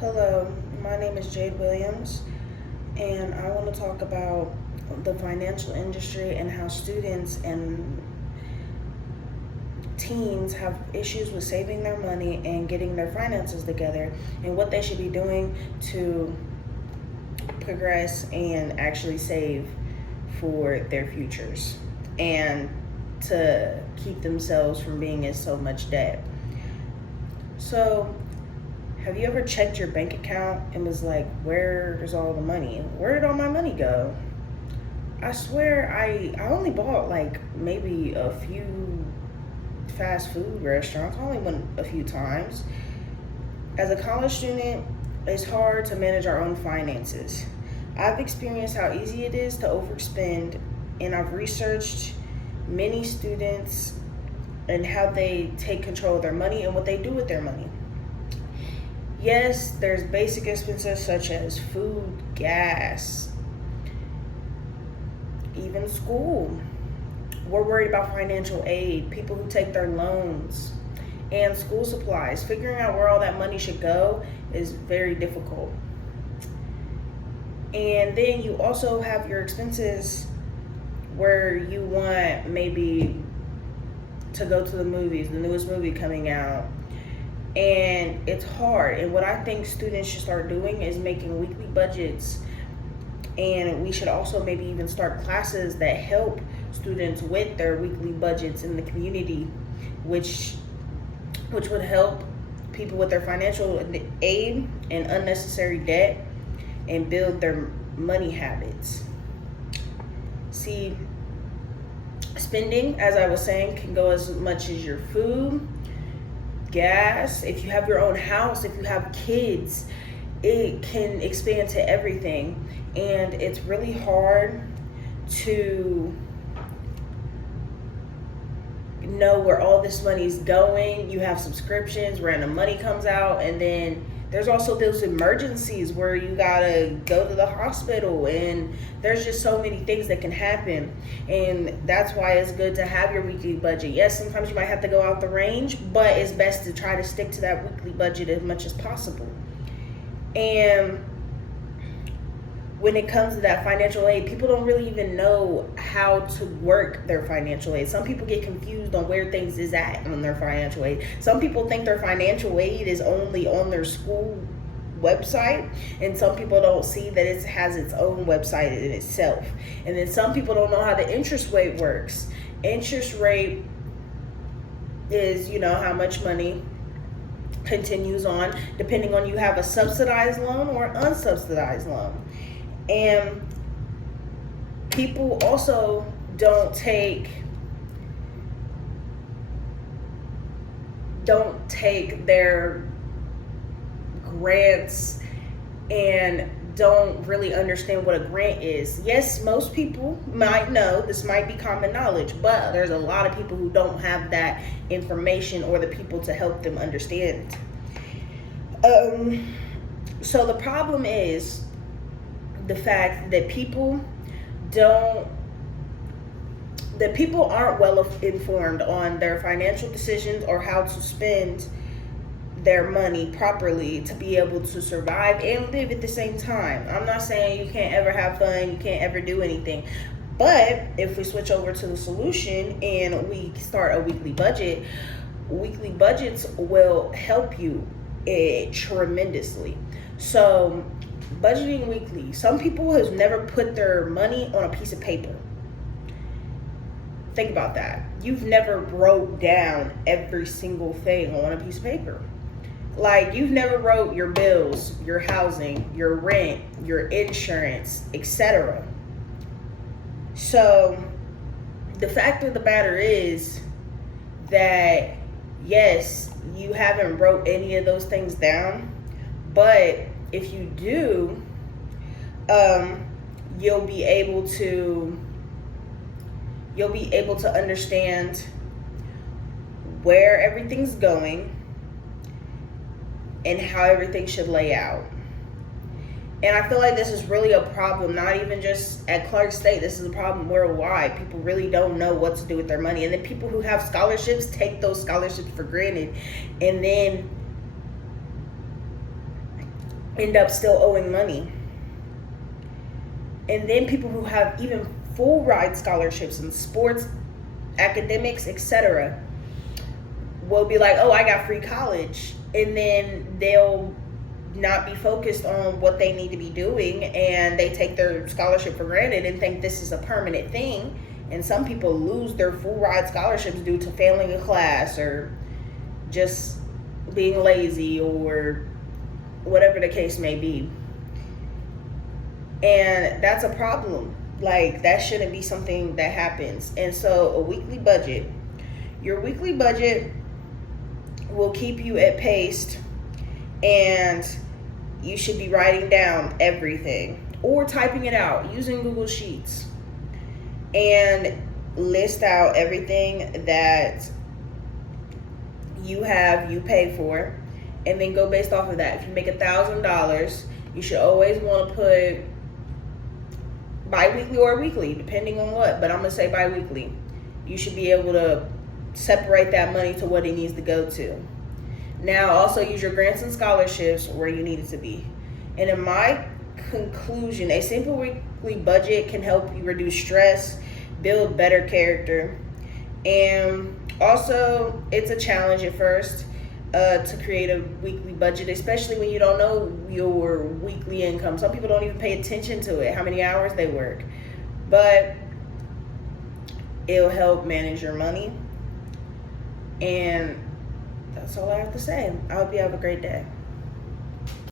Hello, my name is Jade Williams, and I want to talk about the financial industry and how students and teens have issues with saving their money and getting their finances together, and what they should be doing to progress and actually save for their futures and to keep themselves from being in so much debt. So, have you ever checked your bank account and was like, where's all the money? Where did all my money go? I swear I only bought like maybe a few fast food restaurants. I only went a few times. As a college student, it's hard to manage our own finances. I've experienced how easy it is to overspend, and I've researched many students and how they take control of their money and what they do with their money. Yes, there's basic expenses such as food, gas, even school. We're worried about financial aid, people who take their loans, and school supplies. Figuring out where all that money should go is very difficult. And then you also have your expenses where you want maybe to go to the movies, the newest movie coming out, and it's hard. And what I think students should start doing is making weekly budgets, and we should also maybe even start classes that help students with their weekly budgets in the community, which would help people with their financial aid and unnecessary debt and build their money habits. See, spending, as I was saying, can go as much as your food, gas. If you have your own house, if you have kids, it can expand to everything. And it's really hard to know where all this money is going. You have subscriptions, random money comes out, and then there's also those emergencies where you gotta go to the hospital, and there's just so many things that can happen. And that's why it's good to have your weekly budget. Yes, sometimes you might have to go out the range, but it's best to try to stick to that weekly budget as much as possible. And when it comes to that financial aid, people don't really even know how to work their financial aid. Some people get confused on where things is at on their financial aid. Some people think their financial aid is only on their school website, and some people don't see that it has its own website in itself. And then some people don't know how the interest rate works. Interest rate is, how much money continues on depending on you have a subsidized loan or unsubsidized loan. And people also don't take their grants and don't really understand what a grant is. Yes, most people might know, this might be common knowledge, but there's a lot of people who don't have that information or the people to help them understand. So the problem is the fact that people aren't well informed on their financial decisions or how to spend their money properly to be able to survive and live at the same time. I'm not saying you can't ever have fun, you can't ever do anything. But if we switch over to the solution and we start a weekly budget, weekly budgets will help you tremendously. So budgeting weekly. Some people have never put their money on a piece of paper. Think about that. You've never wrote down every single thing on a piece of paper. Like, you've never wrote your bills, your housing, your rent, your insurance, etc. So the fact of the matter is that, yes, you haven't wrote any of those things down, but if you do, you'll be able to understand where everything's going and how everything should lay out. And I feel like this is really a problem, not even just at Clark State. This is a problem worldwide. People really don't know what to do with their money. And then people who have scholarships take those scholarships for granted. And then end up still owing money. And then people who have even full ride scholarships in sports, academics, etc., will be like, oh, I got free college. And then they'll not be focused on what they need to be doing, and they take their scholarship for granted and think this is a permanent thing. And some people lose their full ride scholarships due to failing a class or just being lazy or whatever the case may be. And that's a problem. Like, that shouldn't be something that happens. And so a weekly budget, your weekly budget will keep you at pace, and you should be writing down everything or typing it out using Google Sheets, and list out everything that you pay for, and then go based off of that. If you make $1,000, you should always want to put bi-weekly or weekly, depending on what, but I'm gonna say bi-weekly. You should be able to separate that money to what it needs to go to. Now, also use your grants and scholarships where you need it to be. And in my conclusion, a simple weekly budget can help you reduce stress, build better character, and also it's a challenge at first to create a weekly budget, especially when you don't know your weekly income. Some people don't even pay attention to it, how many hours they work, but it'll help manage your money. And that's all I have to say. I hope you have a great day.